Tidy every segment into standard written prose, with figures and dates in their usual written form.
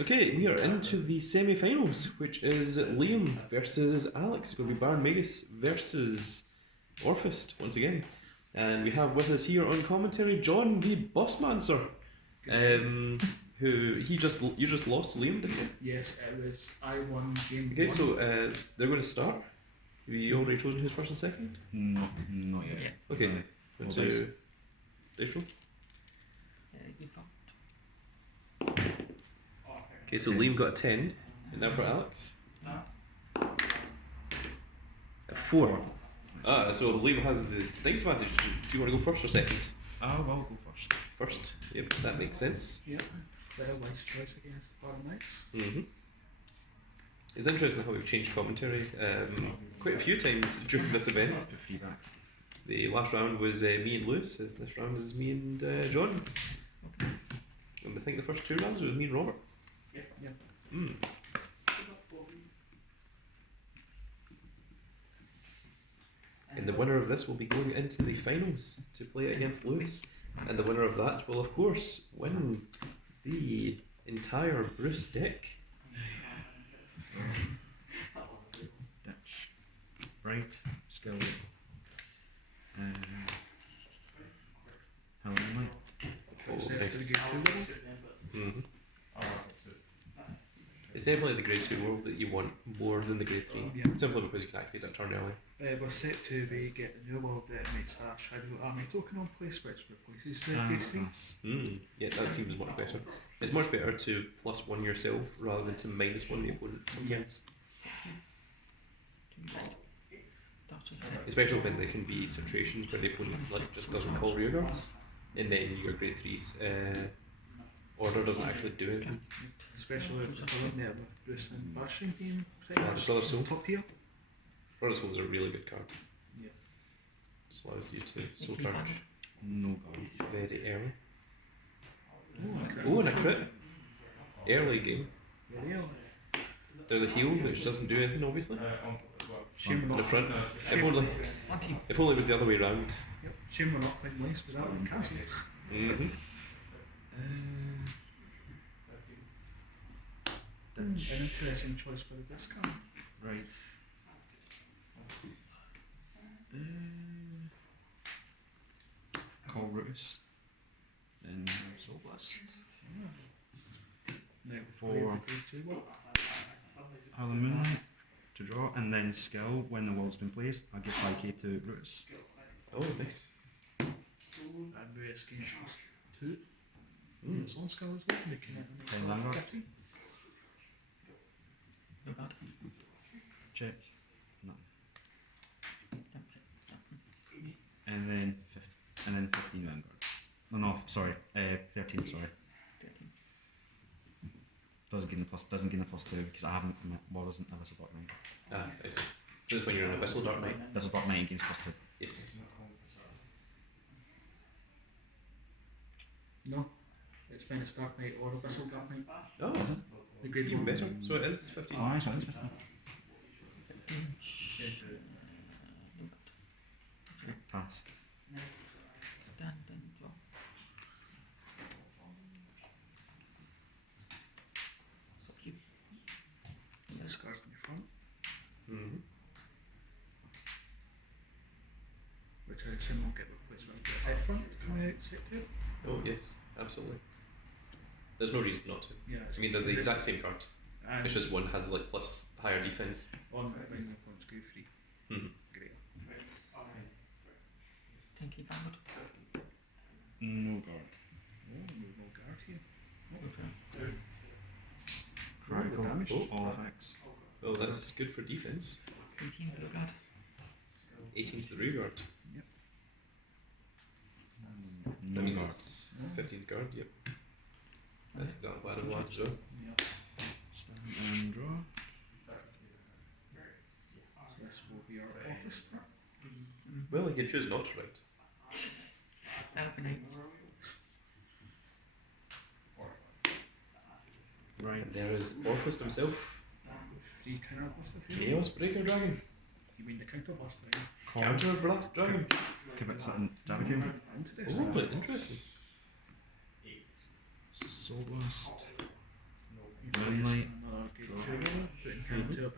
Okay, we are into the semi-finals, which is Liam versus Alex. It's going to be Baromagnes versus Orfist once again, and we have with us here on commentary John, the Bossman, sir. Who you just lost to Liam, didn't you? Yes, it was. I won game. Okay, one. so they're going to start. Have you already chosen who's first and second? No, not yet. Okay, Well, to dice roll. Okay, so Liam got a 10, and now for Alex. A 4. So Liam has the strength advantage. Do you want to go first or second? I'll go first. First. Yep, that makes sense. Yeah, very wise choice against Baromagnes. Mm-hmm. It's interesting how we've changed commentary quite a few times during this event. Feedback. The last round was me and Lewis, this round is me and John. And I think the first 2 rounds was me and Robert. Yeah. Mm. And the winner of this will be going into the finals to play against Lewis. And the winner of that will, of course, win the entire Bruce deck. Ditch. Right. Skill. How am Oh, Set to nice. the game 2 level. Mm-hmm. It's definitely the grade 2 world that you want more than the grade 3. Yeah. Simply because you can activate that turn early. We're set to be get the new world that makes a shadow army token on place, which replaces the I? grade 3. Yeah, that seems much better. It's much better to +1 yourself rather than to -1 the opponent sometimes. Especially when there can be situations where the opponent just doesn't call rear guards, and then your grade 3's order doesn't actually do anything. Especially if we're in there with Bruce and Bashing being pretty much Brother Soul. top tier. Brother Soul is a really good card. Yeah. Just allows you to soul charge No god. very early. Oh, Oh, and a crit! Early game. very early. There's a heal which doesn't do anything, obviously. Shame In we're the not. front. If only it was the other way around. Yep. Shame we're not playing lace with that one castle. Mm-hmm. An interesting choice for the discard. Right. Call Rootus. Then Soul Blast. Now For- play the grade 2 world. Harlem Moonlight to draw, and then skill when the world's been placed. I give 5k to Rootus. Oh, nice. And various games cost 2. Mm. It's on skill as well, making it Ten Vanguard. 50. Check. No. And then 15 Vanguard. No, sorry. 13. Sorry. Doesn't gain the plus 2 because I haven't. My war doesn't have a support 9. Ah, I see. So it's when you're in a Abyssal Dark Knight. There's a support 9 gains plus 2. Yes. No. It's been a Stark Knight or Abyssal Dark Knight. Oh, The grade even 1. better. So it is 15. Oh, nice one. That's better. Pass. Discards in your front, Mm-hmm. which I assume will get replaced with the head front coming out set 2. Oh, yes, absolutely. There's no reason not to. Yeah, I mean, they're the exact same card. And It's just one has plus higher defense. on bring the points go free. Mm-hmm. Great. No guard. No guard here. Critical damage. all effects. Oh, that's good for defense. 18 to the rear guard. No That means guard. it's 15th guard, yep. That's exactly what I want as well. Yeah. Stand and draw. So this will be our office start. Well, you can choose not to write. Right. And there is Orfist himself. 3 counter blaster here. Chaos Breaker Dragon. You mean the counter blaster, right? Counter Blast Dragon. Commit something. Jab him. Interesting. Oh, interesting. Soul Blast.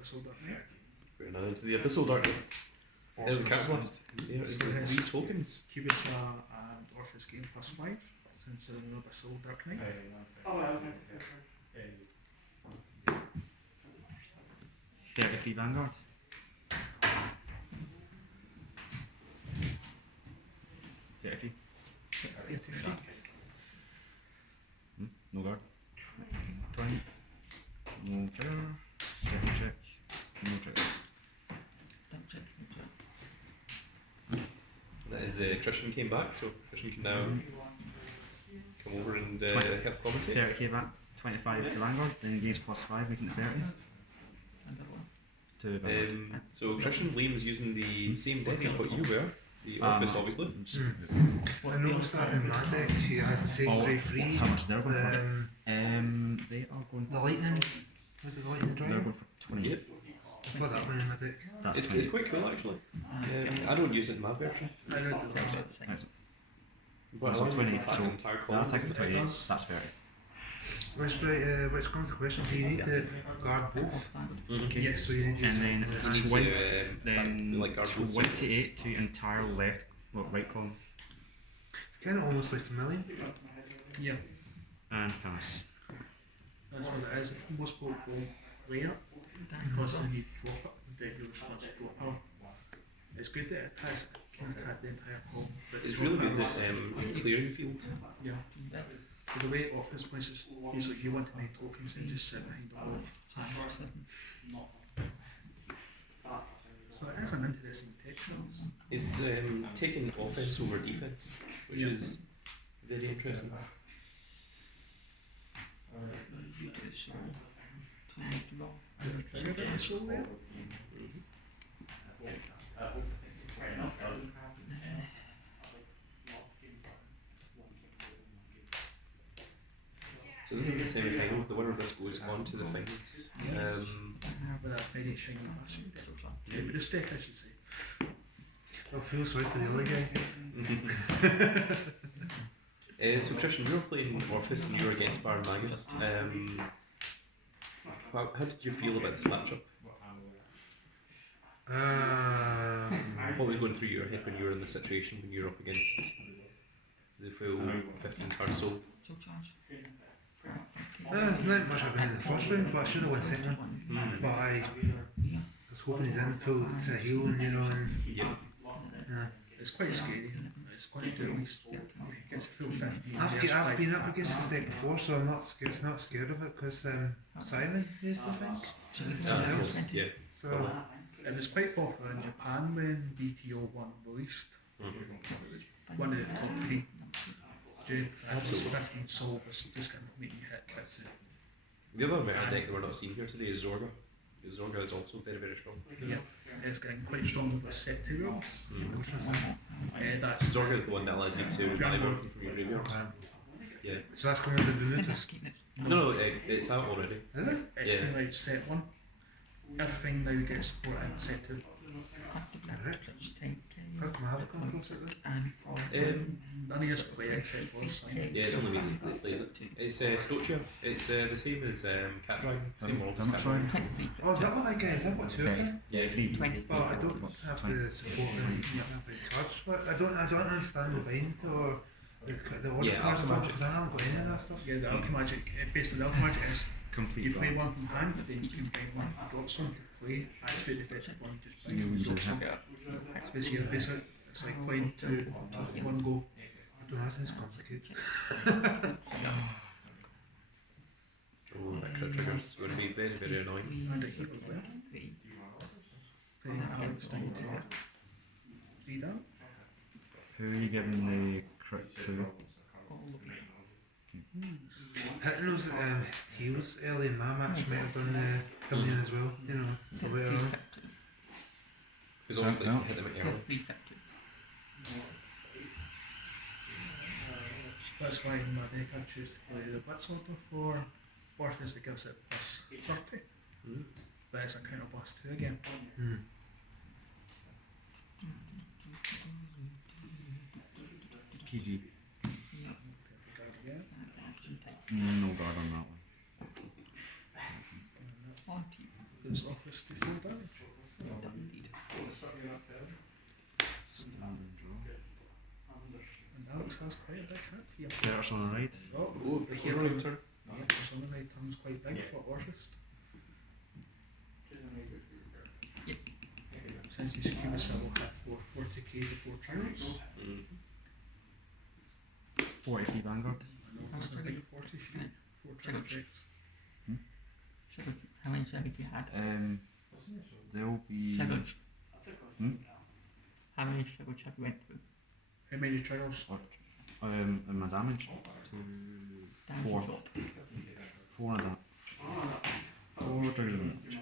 Abyssal Dark Knight. We're now into the Abyssal Dark. There's the card list. There is the 3 tokens. Cubisa and Orfist gain +5 since they're in Abyssal Dark Knight. 33 Vanguard. 33. 33. No guard. 20. No trigger. Second check. No trigger. That is Christian came back, so Christian can now come over and help commentate. 30k back. 25 to Vanguard. Then gains +5, making it 30. To Vanguard. So Christian, Liam's using the same deck as what you were, the Orfist obviously. I noticed that in my deck she has the same grey free. How much they're going for? They are going The lightning. Was it the lightning They're dragon? going for 28. I've got that one in my deck. That's It's quite cool actually. I don't use it in my version. I don't do that. That's But so I 20. attack So the entire that column. attack for 28. does. That's 30. Which comes the question, do you need to guard both? Mhm. Yes. So you need to And then You need Twen- to then like guard both sides. 28 to entire left, right column, It's kind of almost like familiar. Yeah, and pass. that's what it is. Most people go way up because they need drop it. They do response drop power. It's good that it attacks, can attack the entire column. But It's drop really good power- at clearing the field. Yeah. So the way Office places, he's like, you want to make tokens and just sit behind the wall. So it is an interesting texture. It's taking offense over defense, which Yeah. is very interesting. And the trigger that is so there. So this is the semi-finals. The winner of this goes on to the finals. With a very shiny bastard. Yeah, but the deck, I should say. I feel sorry for the other guy. So Christian, you were playing Orfist and you were against Baromagnes. How did you feel about this matchup? What was going through your head when you were in the situation when you were up against the full 15 card soul? Not much I've been in the first round, but I should have won second one. But I was hoping he didn't pull to a heel, and Yeah. It's quite scary. It's quite good. At least gets a full 15. I've been up against this deck before, so I'm not scared of it because Simon used, I think. Yeah. So It was quite popular in Japan when BTO won released. One of the top 3. June Absolutely. 15 soul was just going to make you hit crit to. The other meta deck that we're not seeing here today is Zorga. Zorga is also very, very strong. Yeah, it's getting quite strong with set 2 rolls. That's Zorga is the one that allows you to buy everything from your graveyard. Yeah. so that's coming with the Bermudas. No, it's out already. Is it? it Yeah. came out set 1. Everything now gets support in set 2. Alright. How come I haven't come across it then? None of us play except for Simon. Yeah, it's only me that plays it. It's Stochia. It's the same as Cat Dragon. Same world as Cat Dragon. Oh, is that what that guy is? That what two of them? Yeah, But I don't have the support in touch. But I don't understand the bind or the order Yeah, cards Alchemagic. because I haven't got any of that stuff. Yeah, the Alchemagic, basically the Alchemagic is Complete. you play balance. one from hand, but then you can play one from drop some to play. Actually, the fetch one, you just play You from usually drop some. have It's basically, it's like playing 2, 1 go. I don't know, that sounds complicated. Oh, that crit trigger's going to be very, very annoying. And a heal as well. Pretty hard to sting to 3 down. Who are you giving the crit to? Hitting those heals early in my match might have done coming in as well, you know, for later on. Because obviously you can hit them at early. That's why in my deck I choose to play the Blitz order for Orfist that gives it plus 30. Mm. But it's a counter plus 2 again. PG. Perfect guard again. No guard on that one. It's Orfist Orfist do 4 damage. Indeed. Standard draw. And Alex has quite a big hand here. Curse on the right. Oh, Oh, the here on turn. Yeah, the Sonnerai turns quite big for Orfist. Yep. Since he's Cumissa will hit for 40k before trials. 40 feet Vanguard. And Orfist is a big 40 feet for trial checks. Sugar, how many sugar you had? There'll be. Sugars. Hmm? How many sugars have you went through? How many trials? And my damage to Damage 4. is up. 4 and that. 4 triggers of damage.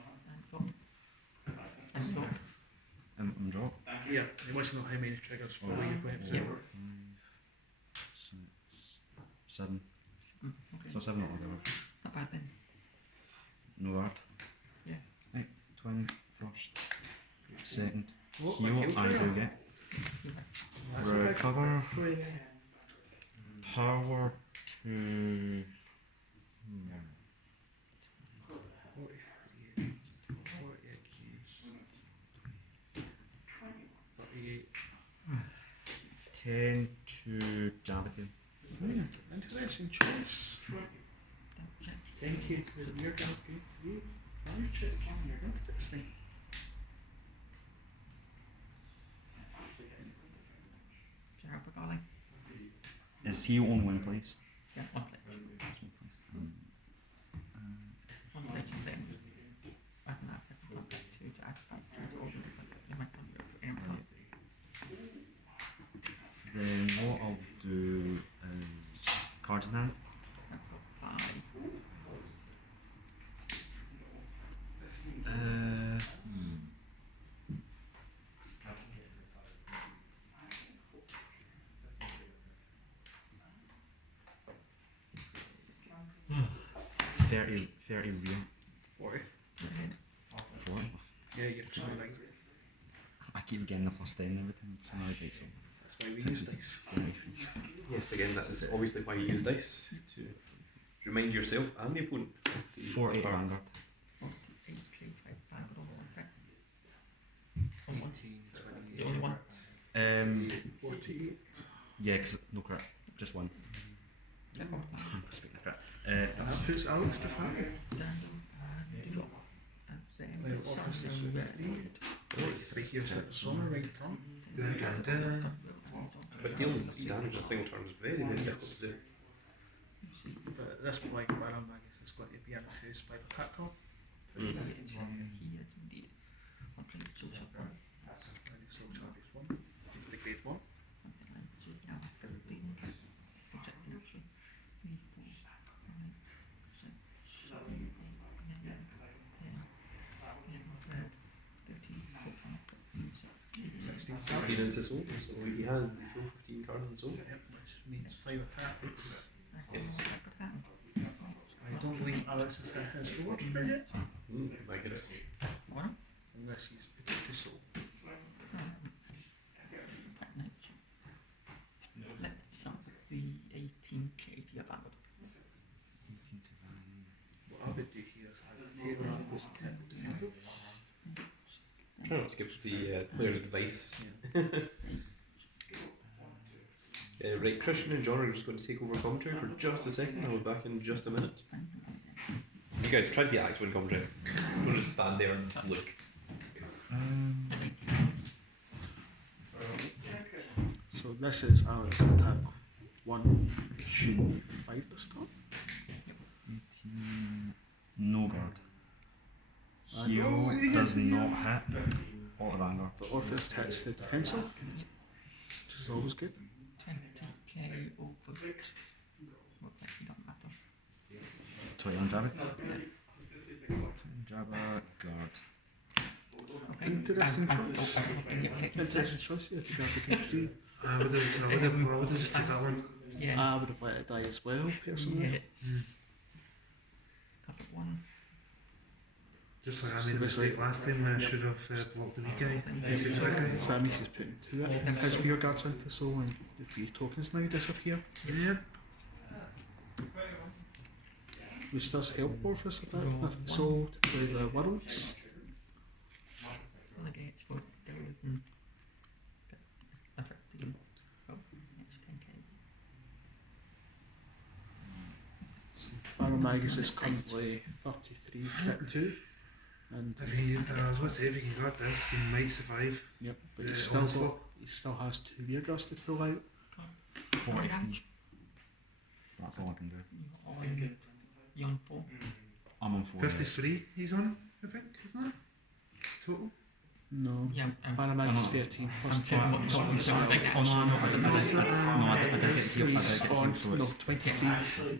And up. I'm drop. Yeah, he wants to know how many triggers for what you've went Yeah. through. 6, 7. Okay. So 7 altogether. Not bad then. No guard. Yeah. Right, twin, first, second, Oh, heal, my and heal do trial. get. That's a big Recover, 20. power to. 43, 48 keys. 38. 10 to jab again. Interesting choice. 10k to the rear guard, gate 3. Damage check. Interesting. Jarrah Bagali. Is he only one place? Yeah, one place. One place and then I can have one place to activate in my country. Then what I'll do is cards in hand. I've got 5. Hmm. 30 real. 40. 40. Yeah, you get 29. I keep getting the plus 10 every time, so now I take so. That's why we use dice. Yes, again, that's obviously why you use dice to remind yourself and the opponent. 48 Vanguard. 48, 35, but all one. 18, The only one. 48. Yeah, 'cause no crit, just one. Yeah. Speaking of crit. And that puts Alex to 5. Well, Orfist is at 3. Right here, set the Sonnerai turn. Dun, dun, dun. But dealing 3 damage in a single turn is very, very difficult to do. But at this point, Baromagnes is going to be infused by the tactile. He is indeed. One play social form. And he still charges 1. Into the grade 1. Sixteen into soul, so he has the full 15 cards in soul. Yep, which means 5 attacks. Yes. I don't believe Alex has hit his overture yet. My goodness. Unless he's put it to soul. Let's start with the 18k to your ballad. What I would do here is I would take that with tip defensive. Try not to skip the player's advice. Right, Christian and John are just going to take over commentary for just a second. I'll be back in just a minute. You guys try to be active in commentary. Don't just stand there and look. So this is Alex attack 1, shoot 5 this time. 18. No guard. Oh, Heal yeah. does not hit. Auto Vanguard. The Orfist hits the defensive, which is always good. 20k over. Well, actually don't matter. 20 on Jabba. Jabba, guard. Okay. Interesting And choice. yeah, Interesting choice here to grab the confused. I would have just took that one. yeah. I would have let it die as well, personally. Yes. Couple 1. Just like I made a mistake last time when I should have blocked the wee guy. And took that guy. So that means he's putting 2 of his rear guards into soul and the 3 tokens now disappear. Yep. Which does help Orfist a bit with the soul to play the worlds. A 15. Oh, it's 10k. Baromagnes is currently 33 kit 2. And If you, I was going to say, if you can guard this, you might survive. yep, but The he's still onslaught. got, he still has 2 rearguards to pull out. 43. That's all I can do. You're on 4. I'm on 4. 53 he's on, I think, isn't it? Total? No. Yeah, Baromagnes 13 plus I'm 10 talking on about the something side. Oh no, no, I did get healed. I did He's get on healed, so no, it's 23.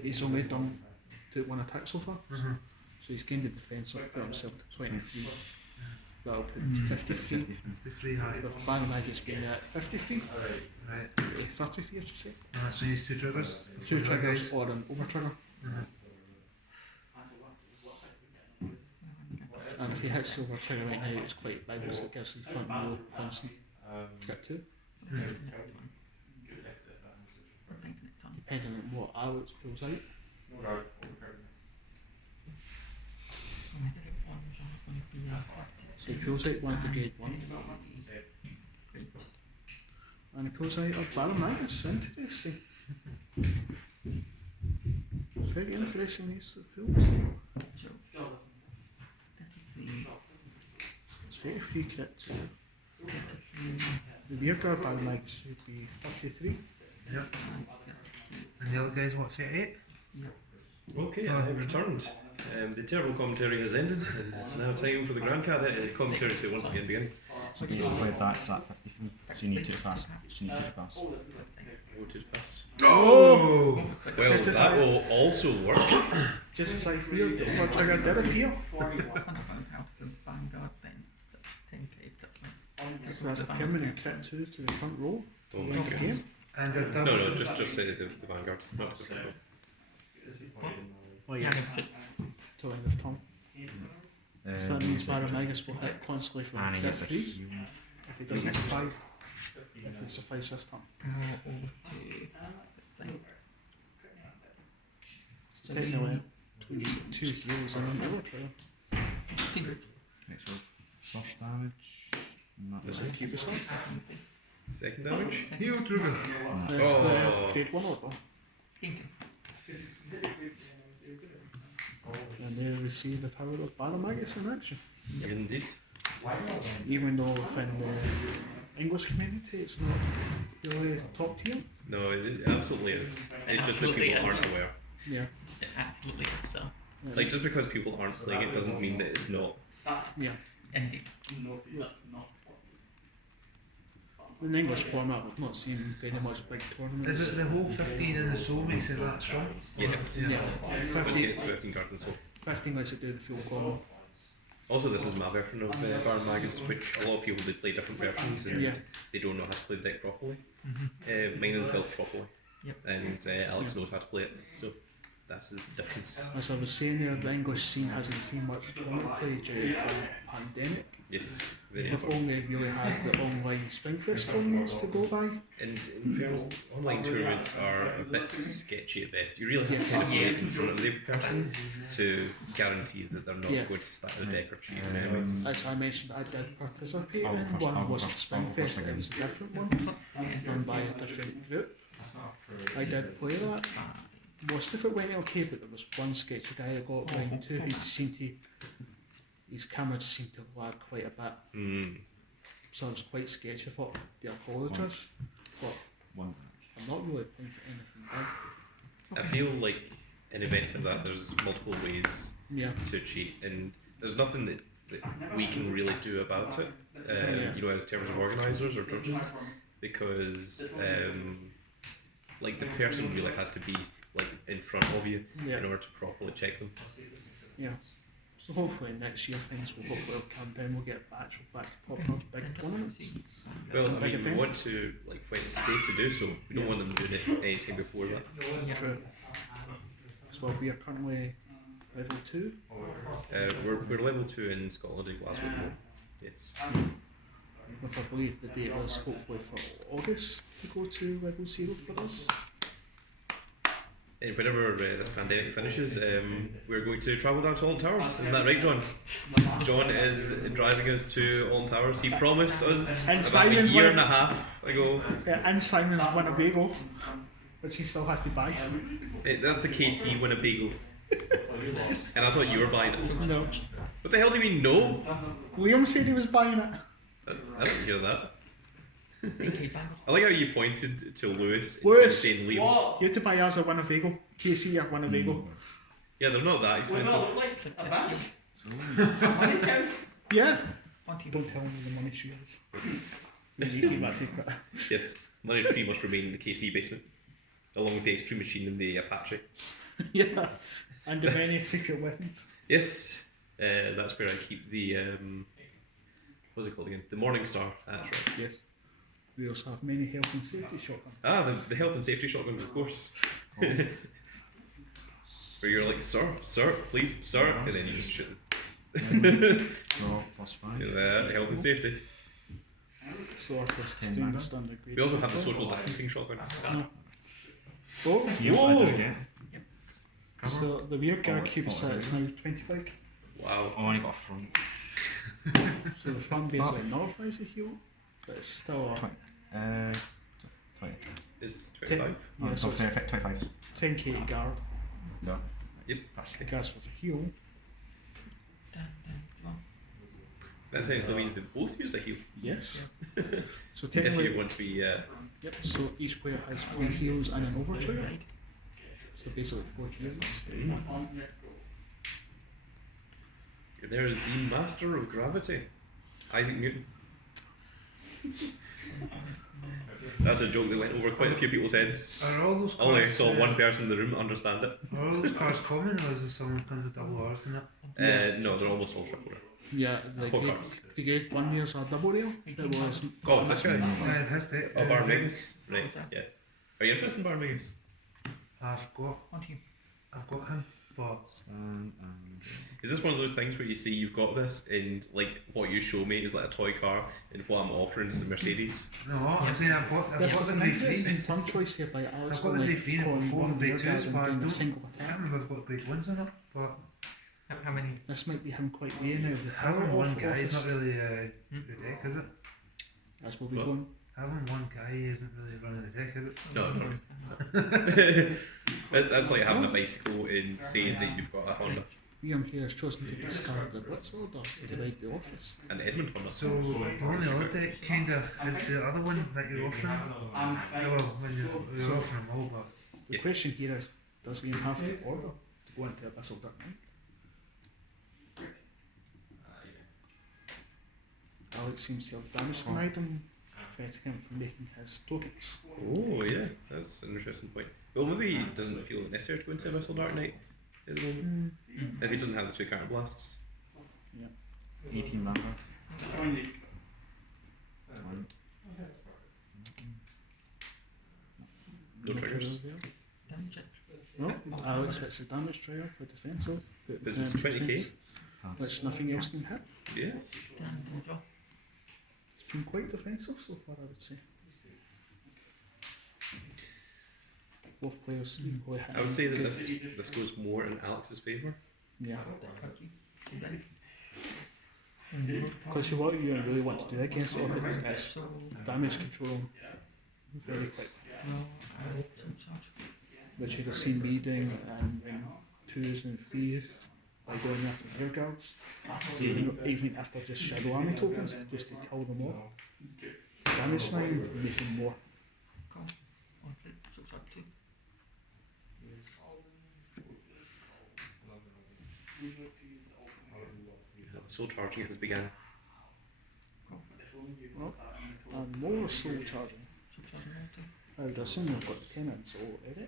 He's only done 1 attack so far. Mm-hmm. So he's gained the defence up, put himself to 23. That'll put him to 53. 53 high. With Baromagnes being at 53, Right. 33 I should say. And that's these 2 triggers. 2 triggers or an over trigger. Mm-hmm. And if he hits the over trigger right now, it's quite big because it gives him front row constant crit 2. Depending on what Alex pulls out. So he pulls out one of the grade 1. And he pulls out a Baromagnes. Interesting. Very interesting these pulls. It's 33 crit 2. The rearguard Baromagnes would be 33. Yep. And the other guy's what, 38? Okay, I have returned. The terrible commentary has ended, and it's now time for the grand commentary to once again begin. So basically that's at 53. So you need to pass. So you need to pass. Go to the pass. Oh! Well, Just as that I- will also work. Just as I feared, the over trigger did appear. So that's a permanent crit 2 to the front row to Oh the my end of the goodness. game. And a No, double. no, just say the Vanguard, not the front row. Oh yeah, till end of turn. So that means Baromagnes will hit constantly for And he crit gets a 3 heal. if he doesn't survive. If he survives this turn. So technically, 2 heals and an over trigger. Right, so first damage. And that Does was it keep us up? Second damage? Heel trigger. There's Oh. grade 1 order. And there we see the power of Baromagnes in action. Indeed. Even though within the English community it's not really top tier. No, it absolutely is. It's just that Absolutely people is. aren't aware. Yeah. It absolutely is so. Like, just because people aren't playing it doesn't mean that it's not. Yeah. Indeed. In the English format we've not seen very much big tournaments. Is it the whole 15 in the soul makes it that strong? Yes. Yeah. But 15, it's 15 cards and so. 15 lets it do the full combo. Also, this is my version of Baromagnes, which a lot of people, they play different versions and Yeah. they don't know how to play the deck properly. Mine is built properly. Yep. And Alex knows how to play it, so that's the difference. As I was saying there, the English scene hasn't seen much tournament play due to the pandemic. Yes, very We've important. only really had the online Springfest tournaments to go by. And in fairness, online tournaments are a bit sketchy at best. You really have to kind of play it in front of the person to guarantee that they're not Yeah. going to stack the deck or cheat on enemies. As I mentioned, I did participate I'll go in first, one I'll go wasn't first, I'll go first Springfest, it again. was a different one, run by a different group. I did play that. Most of it went okay, but there was one sketchy guy I got round to who just seemed to, his camera just seemed to lag quite a bit, Mm. so it was quite sketchy. I thought, they apologise, but One. I'm not really playing for anything big. I feel like in events like that, there's multiple ways Yeah, to cheat, and there's nothing that we can really do about it, you know, as terms of organisers or judges, because like the person really has to be like in front of you yeah, in order to properly check them. yeah. So hopefully next year things will hopefully calm down, we'll get back to popping up big tournaments. Well, I Big mean, we event. want to, like, when it's safe to do so, we don't Yeah. want them doing it anytime before that. True. So we are currently level 2. We're level 2 in Scotland and Glasgow at the moment. Yes. If I believe the date was hopefully for August to go to level 0 for us. whenever this pandemic finishes, we're going to travel down to Alton Towers. Isn't that right, John? John is driving us to Alton Towers. He promised us And about Simon's a year one- and a half ago. And Simon's Winnebago, which he still has to buy. That's the KC Winnebago. And I thought you were buying it. No. What the hell do you mean no? Liam said he was buying it. I didn't hear that. AK bag. I like how you pointed to Lewis. Lewis. saying Liam. You had to buy us a Winnebago. KC a Winnebago. Yeah, they're not that expensive. Yeah. Want to Don't tell me the money she is. You keep that secret. Yes, Money Tree must remain in the KC basement, along with the ice cream machine and the Apache. Yeah. And the many secret weapons. Yes, that's where I keep the what's it called again? The Morningstar. That's right. Yes. We also have many health and safety shotguns. Ah, the health and safety shotguns, of course. Where you're like, sir, please, sir, and then you just shoot them. So, +5. Health and safety. So Orfist is 10 doing mana. the standard grade. We also have the social distancing shotgun. Oh, Yep, Whoa. I did again. so the rear guard keeps it's now 25. Wow. Oh, I only got a front. So the front basically nullifies the heal, but it's still a 20. Is 25? yeah, so it's 25. 10k guard. No. Yep. That's The guards with a heal. That technically means they both used a heal. Yes. So If technically, you want to be, yep. So each player has 4 heals and an overtrigger. So basically 4 heals. there's the Master of Gravity, Isaac Newton. That's a joke that went over quite a few people's heads. Are all those I only cards, saw one person in the room understand it. Are all those cards common, or is there someone comes with double R's in it? No, they're almost all triple. Yeah, Four cards. the grade 1 years are double rare. There was Oh, this guy. Yeah, it has to. Oh, Baromagnes. Right, yeah. Are you interested in Baromagnes? I've got him, but Stand and... Is this one of those things where you see you've got this and like what you show me is like a toy car and what I'm offering is the Mercedes? no, I'm saying I've got There's the an grade interesting 3. turn choice here by Alex. I've got the like grade 3 in it calling before one the grade rear guard 2s, and but I doing a don't. single I attack. can't remember if I've got grade 1s in it, but How many? This might be him quite way now. The having power one of guy is Orfist. not really the deck, is it? That's where we're What? going. Having one guy isn't really running the deck, is it? No, no. That's like having a bicycle and saying that you've got a Honda. Liam here has chosen to discard the Blitz Order to divide the Orfist. An Edmund Honda. So the only other deck kinda is the other one that you're offering. Well, when you're offering them all, but The Yeah. question here is, does Liam have the order to go into Abyssal Dark Knight? Alex seems to have damaged an item, preventing him from making his tokens. Oh yeah, that's an interesting point. Well, maybe he doesn't feel it necessary to go into Abyssal Dark Knight at the moment. If he doesn't have the 2 counter blasts. 18 mana. No triggers. No, Alex hits the damage trigger for defensive. But But it's 20k. which nothing else can hit. Yes. It's been quite defensive so far, I would say. Both players equally hit. I would say that this goes more in Alex's favour. Yeah. Because what you really want to do against Orfist is damage control very quick. Which you'd have seen me doing in 2s and 3s by going after the rear guards. Even after just shadow army tokens, just to kill them off. Damage 9, making more. The soul charging has begun. Well, and more soul charging. I would assume we've got the tenants already.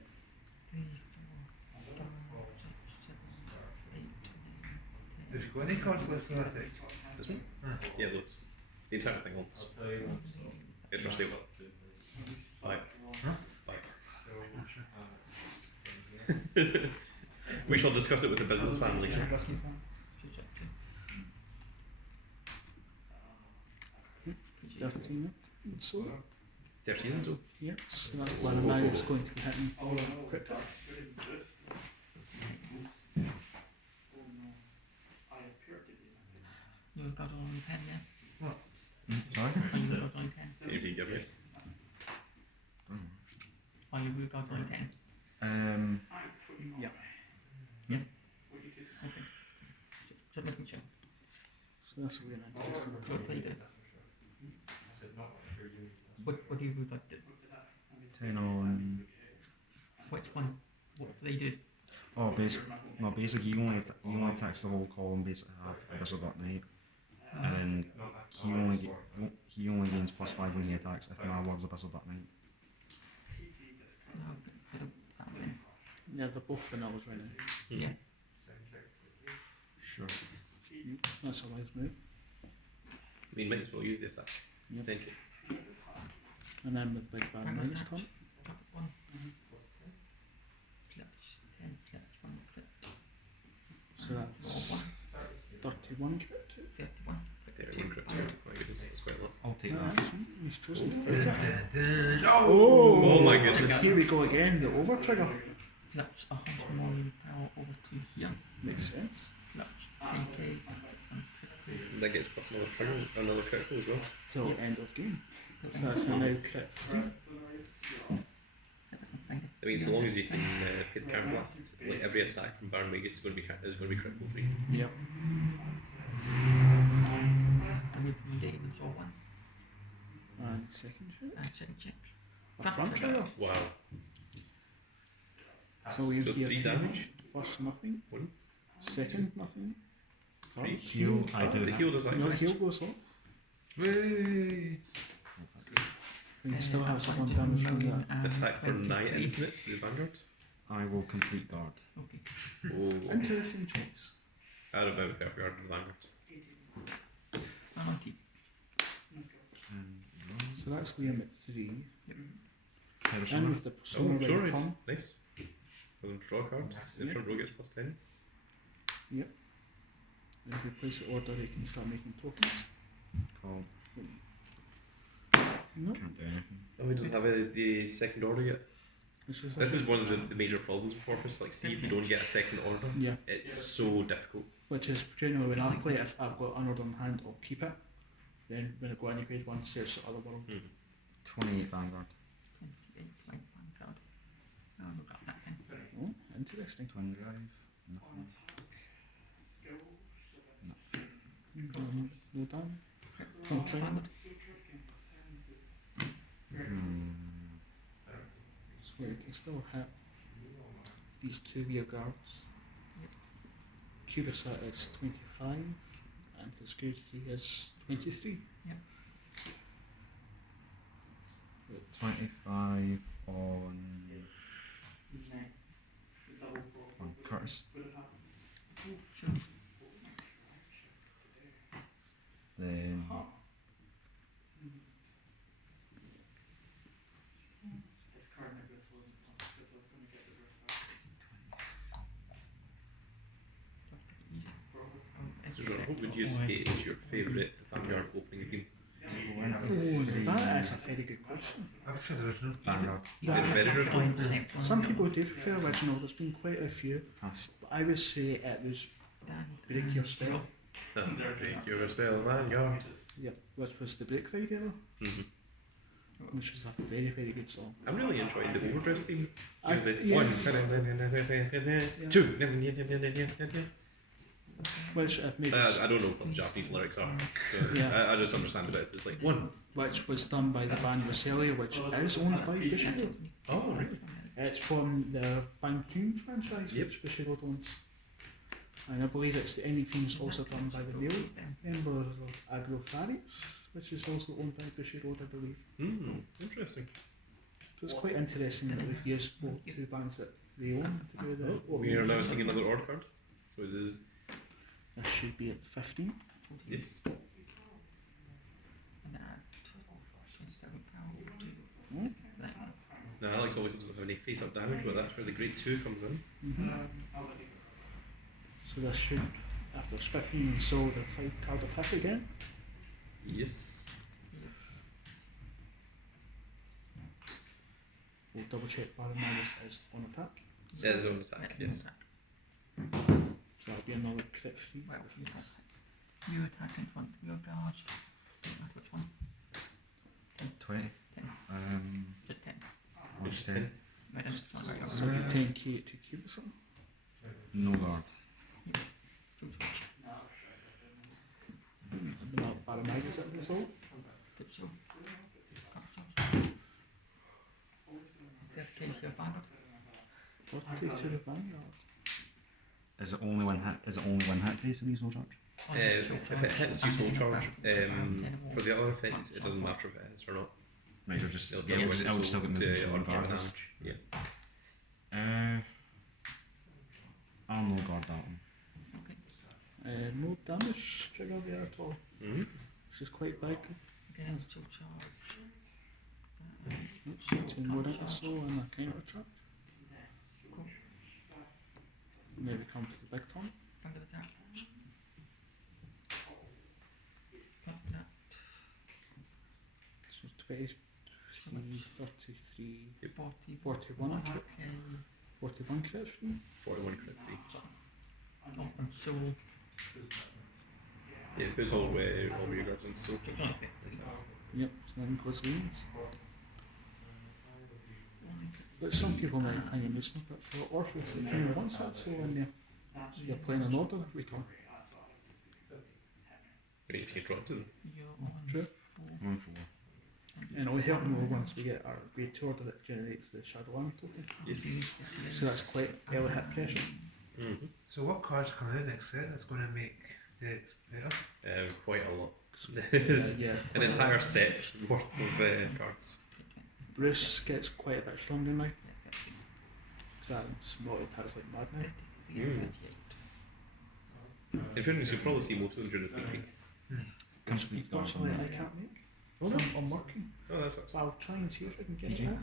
have you got any cards left for that deck? This one? Ah. Yeah, loads. The entire thing holds. It's for sale. 5. Huh? 5. We shall discuss it with the business fan later. 13. So 13 so. Yep, so that's Baromagnes going to be hitting cryptic. You've got all on 10, yeah? Sorry? Or you've got on 10? See if you can get it. Or you've got on 10? Yeah. Okay. Just making sure. So that's really interesting. What do you do? What do you got to do? 10 on. Which one? What do they do? Oh, basically he only attacks the whole column. Basically, have Abyssal Dark Knight, and then he only gains +5 when he attacks if my word's Abyssal Dark Knight. No, bit of that then. Yeah, they're both vanillas right now. Yeah. Sure. That's a wise move. I mean, might as well use the attack. It's 10k. And then with big Baromagnes turn. Got one. Clutch. 10 clutch. 1 clutch. So that's 31 cryptic. 31. 31 crypt. My goodness, that's quite a lot. I'll take Alright, that. he's chosen to take it. Oh! Oh my goodness. Here we go again, the over trigger. Clutch 100 more power over to here. Makes sense. Clutch 10k. That gets plus another critical as well. Till end of game. So that's a now crit 3. I mean, so long as you can pay the Counter Blast, like every attack from Baromagnes is going to be critical 3. Yep. And you can get it all one. And second check. And second check. A front trigger. Wow. So we'll So be 3 damage. First nothing. 1. Second nothing. Third 3. Heal. I do The that. heal does that. No, heal goes off. Way! And you still have some damage from that. Attack for 9 infinite to the Vanguard. I will complete guard. Okay. Oh. Interesting choice. Out of perfect guard to the Vanguard. I'm on keep. And So that's Liam at 3. And Persona. with the persona Oh, sure, right right. turn. Nice. For them to draw a card. The front row gets plus 10. And if you place the order, you can start making tokens. Call. No. Can't do anything. Oh, he doesn't have the second order yet. This is one of the major problems with Orfist. Like, see if you don't get a second order, Yeah, it's so difficult. which is generally when I play, if I've got an order in hand, I'll keep it. Then when I go any phase 1, search the other world. 28 Vanguard. 28, 21 card. Oh, look at that then. Oh, interesting. Twin Drive. Nothing. No done. Oh, Vanguard. So you can still hit these 2 rear guards. Cubicet is 25 and his grade 3 is 23. Yep. Right. 25 on Curtis. Sure. Then So, John, what would you say is your favourite Vanguard opening game? That is a very good question. I prefer the original. Vanguard. The Predators one? Some people do prefer original, there's been quite a few, Pass. but I would say it was Break Your Spell. Break your spell, Vanguard. Yep, which was the Break Friday though, Mm-hmm. which was a very, very good song. I'm really enjoying the OverDress theme. I- The yeah. 1, 2. Which I've made I don't know what the Japanese lyrics are, so Yeah. I just understand the bits. It's like 1. which was done by the band Roselia, which is owned by Bushido. Oh, really? It's from the Banking franchise, Yep. which Bushido owns. And I believe it's the ending theme is also done by the male members of Agrotharius, which is also owned by Bushido, I believe. Interesting. So it's quite interesting that we've used both 2 bands that they own to do the Oh, we are now seeing another order card. So it is, This should be at 15. yes. And add 27 power to Oh. that one. Now, Alex always doesn't have any face up damage, but that's where the grade 2 comes in. So this should, after it's 15, so the 5 card attack again. Yes. We'll double check Baromagnes is on attack. Yeah, his own attack, yes. So that'll be another crit 3. Well, you attack in front of your guard. Don't matter which one. 20. 10. Just 10. What's Just 10? Right, I'm just trying to So it'll be 10k to keep us on. No guard. Baromagnes at this all. 30k to your vanguard. 40k to the vanguard. Is it only one hit? Is it only one hit base in these no charge? If it hits, you soul charge. For the other effect, it doesn't matter if it hits or not. Right, you're just It'll yeah, still I win would still get moved to to arcane regardless. damage. Yeah. I'll no guard that one. No damage trigger there at all. Mm-hmm. This is quite big. Then still charge. Oops, 2 more into soul and a counter attack. Maybe come for the big Tom. Under attack. That. So 23, 33, Yep. 41 crit. 41 crit 3. 41 crit 3. Open soul. Yeah, it goes all the way, all your guards in soul. Yep, so then goes wings. But some people might find it useful, but for Orfist, it kind of wants that soul in there. So you're playing an order every turn. But if you draw to them. You're on True. 1 4. And it'll help more once we get our grade 2 order that generates the Shadow Arm token. Yes. So that's quite early hit pressure. Mm-hmm. So what cards come out next set that's going to make decks better? Quite a lot. There's Yeah. an entire set worth of cards. Bruce gets quite a bit stronger now. Because that's multi-attacks like mad now. In fairness, you'll probably see most of them during the sneak peek. Complete guard on Unfortunately, I that. can't make. Well, I'm working. Oh, that sucks. So I'll try and see if I can get PG? that.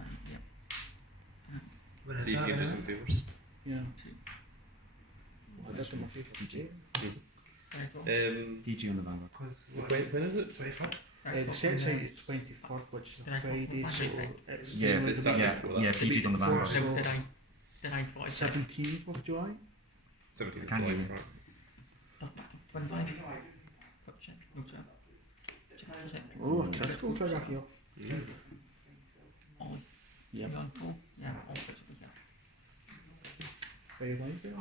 When is See if you that can do out? some favours. Yeah. Well, I did them a favour. PG. Um, PG on the Vanguard. 'Cause what, when is it? 24? The set's out the 24th, which is a Friday, so it's Yeah, generally it's the week Saturday before that. PG on the before, Vanguard. so Did I thought I 17th of July. 17th of Can't July. hear you. Right. When do I? Check. No check. Check. Oh, a critical trigger here. Mm. All. Yeah. You're on full. Yeah. All critical. Yeah. Very wide there.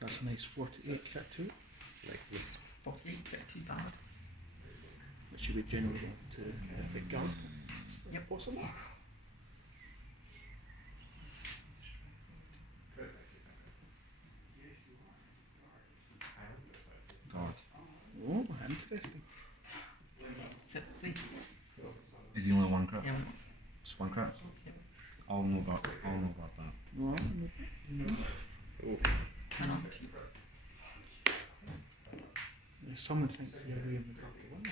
That's a nice 48 crit 2, Like this. 48. Get 2 bad. which you would generally want to epic guard. Yep. Possible. Guard. Oh, interesting. 50. Is he only one crit? Yeah. Just one crit? Yep. I'll no guard that. No, Oh, And on 2. someone thinks you're really the guard to win,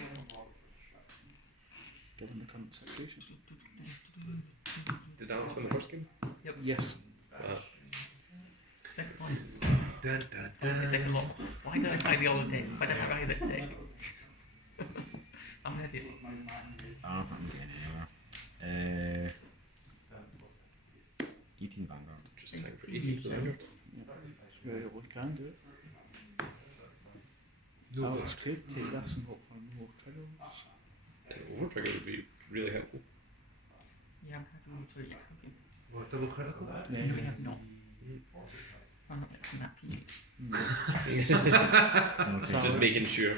given the current situation. did Alex win the first game? Yes. Second one. Dun, dun, It take a dun. lot. Why did I buy the other deck? Why did I buy that deck? I'm an idiot. I don't think I'm getting anywhere. 18 Vanguard. Just time for 18th of Vanguard. Yeah, we can do it. No, Alex could take this and hope for more triggers. Over trigger would be really helpful. Yeah, I'm happy with it. Okay. what, double critical? Yeah. No, we have not. I'm not mixing that PG. Okay. So- Just making sure.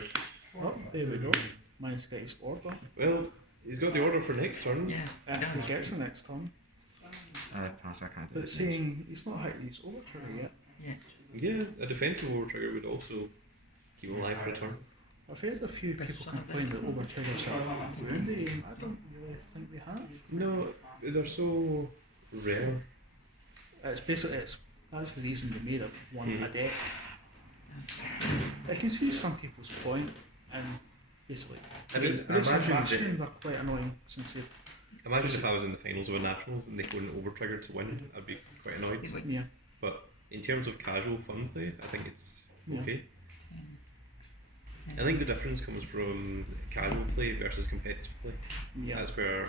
Oh, there we go. Managed to get his order. Well, he's got the order for next turn. Yeah. If he gets the next turn. Pass, I can't do But it. saying he's not hit his over trigger yet. Yes. Yeah, a defensive over trigger would also keep him alive for a turn. I've heard a few people complain that over triggers are woundy. I don't really think we have. No, they're so rare. It's basically that's the reason they made it one Hmm. a deck. I can see some people's point, and basically, I mean, Bruce and imagine Bastion were quite annoying since they. Imagine if I was in the finals of a nationals and they go in over trigger to win, I'd be quite annoyed. Yeah. But in terms of casual fun play, I think it's Yeah. okay. I think the difference comes from casual play versus competitive play. Yeah. That's where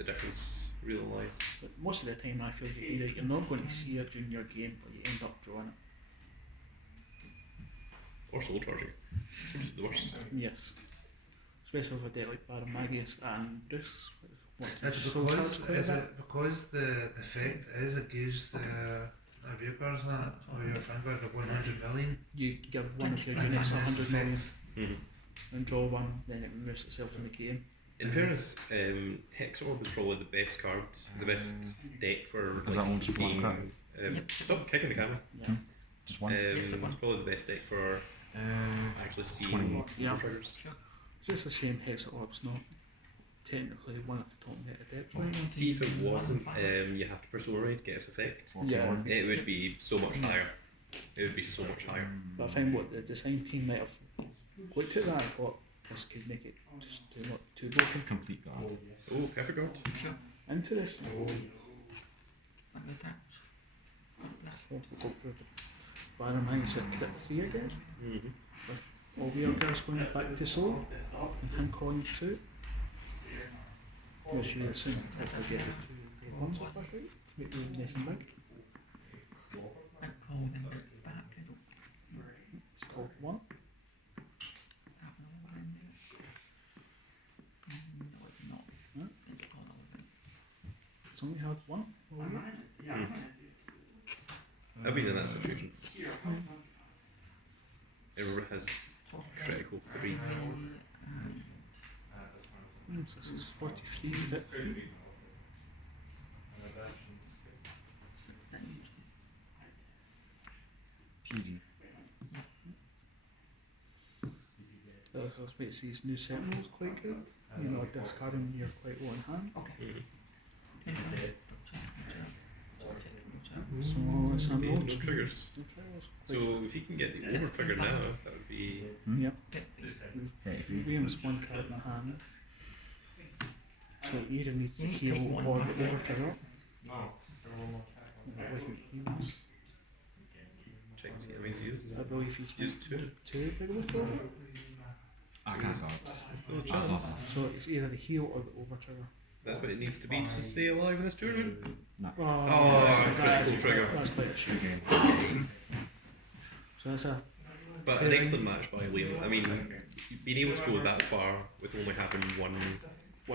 the difference really lies. But most of the time, I feel that either you're not going to see it during your game, or you end up drawing it. Or soul charging, which is the worst. Yes. Especially with a deck like Baromagnes and Bruce. Is it because the effect is it gives the Avukers that, or your finger the 100 million? You give one of your units 100 million Mm-hmm. and draw one, then it removes itself from the game. In fairness, Hex Orb is probably the best card, the best deck for Is that only just one seeing. card? Yep. Stop kicking the camera. Yeah. Just one. It's probably the best deck for actually seeing 20. Yeah. triggers. It's just a shame Hex Orb's not technically one of the top meta decks. See if it wasn't, you have to Persona Raid to get its effect. Yeah. It would be so much higher. It would be so much higher. But I find what the design team might have looked at that and thought this could make it just too broken. Complete guard. Oh, perfect guard. Interesting. What was that? We'll go for the Baromagnes at Crit 3 again. Mm-hmm. All the other guys going back to Soul and him calling 2. Make sure you assume that I get the 2 ones back out to make you nice and big. I call them back. It's called 1. No, it's not. Huh? It's called Elephant. It's only had 1. Well, I've been in that situation. It has critical 3. so this is 43 fit. PG. That also makes these new Sentinels quite good. You know, discarding your quite low in hand. So let's have No no triggers. no trials. So if you can get the over trigger now, that would be. Yep. Okay. William's one card in the hand. So it either needs to heal or the over trigger. Check and see how he's used. I believe he's Used 2. 2 big with over. I can't start. Still a chance. So it's either the heal or the over trigger. That's what it needs to be to stay alive in this tournament. That's critical trigger. That's quite a shame. So that's a But an excellent match by Liam. I mean, being able to go that far with only having one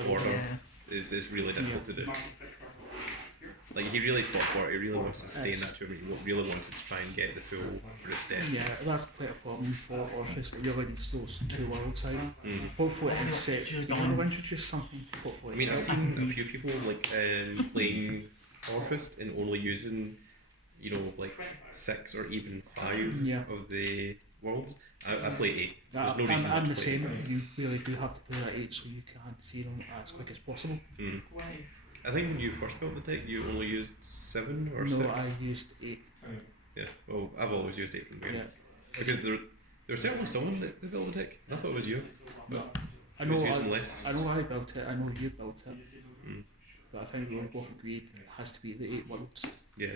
order is really difficult to do. Like, he really fought for it, he really wants to stay in that tournament, he really wanted to try and get the full for his death. yeah, that's quite a problem for Orfist. It really needs those 2 worlds out. Mm. Hopefully in set you want to introduce something. Hopefully. I mean, I've seen a few people like playing Orfist and only using, you know, like 6 or even 5 Yeah. of the worlds. I play 8. There's That, no reason I'm not the to play same. You really do have to play at 8 so you can see them as quick as possible. 8. Mm. I think when you first built the deck, you only used 7 or No, 6. I used 8. Yeah, well, I've always used 8 from the Yeah. beginning. Because there's certainly someone that built the deck, and I thought it was you. No. I Who know was using less. I know I built it, I know you built it. Mm. But I think we both agreed it has to be the 8 worlds. Yeah.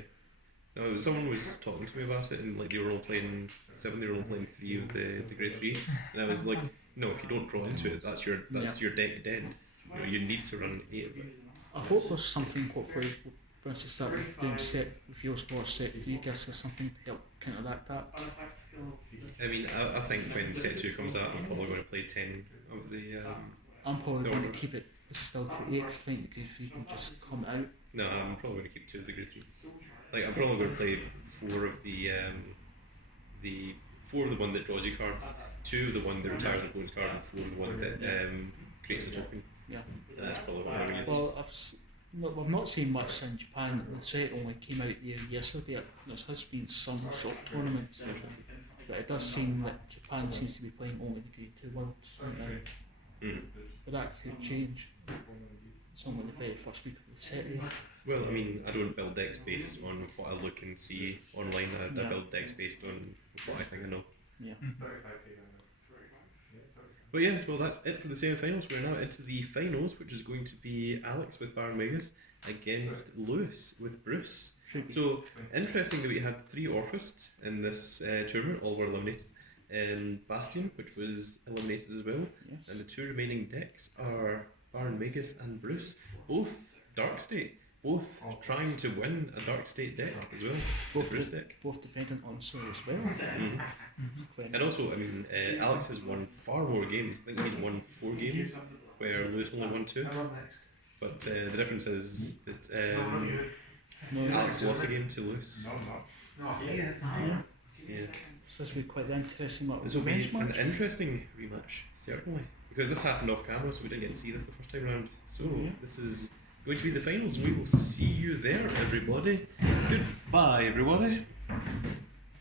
No, someone was talking to me about it, and like they were all playing 7, they were all playing 3 of the grade 3, and I was like, no, if you don't draw into it, that's your deck dead. You know, you need to run 8 of it. I hope there's something, hopefully, once you start doing set reveals for set 3 gives us something to help counteract that. I mean, I think when set 2 comes out, I'm probably going to play 10 of the. I'm probably No, going no. to keep it still to 8 because I think the grade 3 can just come out. No, I'm probably going to keep 2 of the grade 3. Like, I'm probably going to play 4 of the 4 of the one that draws you cards, 2 of the one that retires an opponent's card, and 4 of the one that creates a token. Yeah. And that's probably what I'm going to use. Well, we've not seen much in Japan. The set only came out there yesterday. There has been some short tournaments, but it does seem that Japan seems to be playing only the grade 2 worlds right now. Mm. But that could change. It's only the very first week of the set. Well, I mean, I don't build decks based on what I look and see online. I build decks based on what I think I know. Yeah. But yes, well, that's it for the semi-finals. We're now into the finals, which is going to be Alex with Baromagnes against Lewis with Bruce. So, interesting that we had 3 Orfists in this tournament, all were eliminated. Bastion, which was eliminated as well, Yes. and the 2 remaining decks are Baromagnes and Bruce, both Dark State, both trying to win a Dark State deck as well. Both the Bruce de- deck. both dependent on Sue as well. Mhm. Quite And also, I mean, Alex has won far more games. I think he's won 4 games, where Lewis only won 2. I'm up next. But the difference is that no, Alex lost a game to Lewis. No, yeah. Yeah. so this will be quite the interesting what This will be revenge an match. interesting rematch, certainly. Because this happened off camera, so we didn't get to see this the first time round. So Yeah. this is going to be the finals, and we will see you there, everybody. Goodbye, everybody.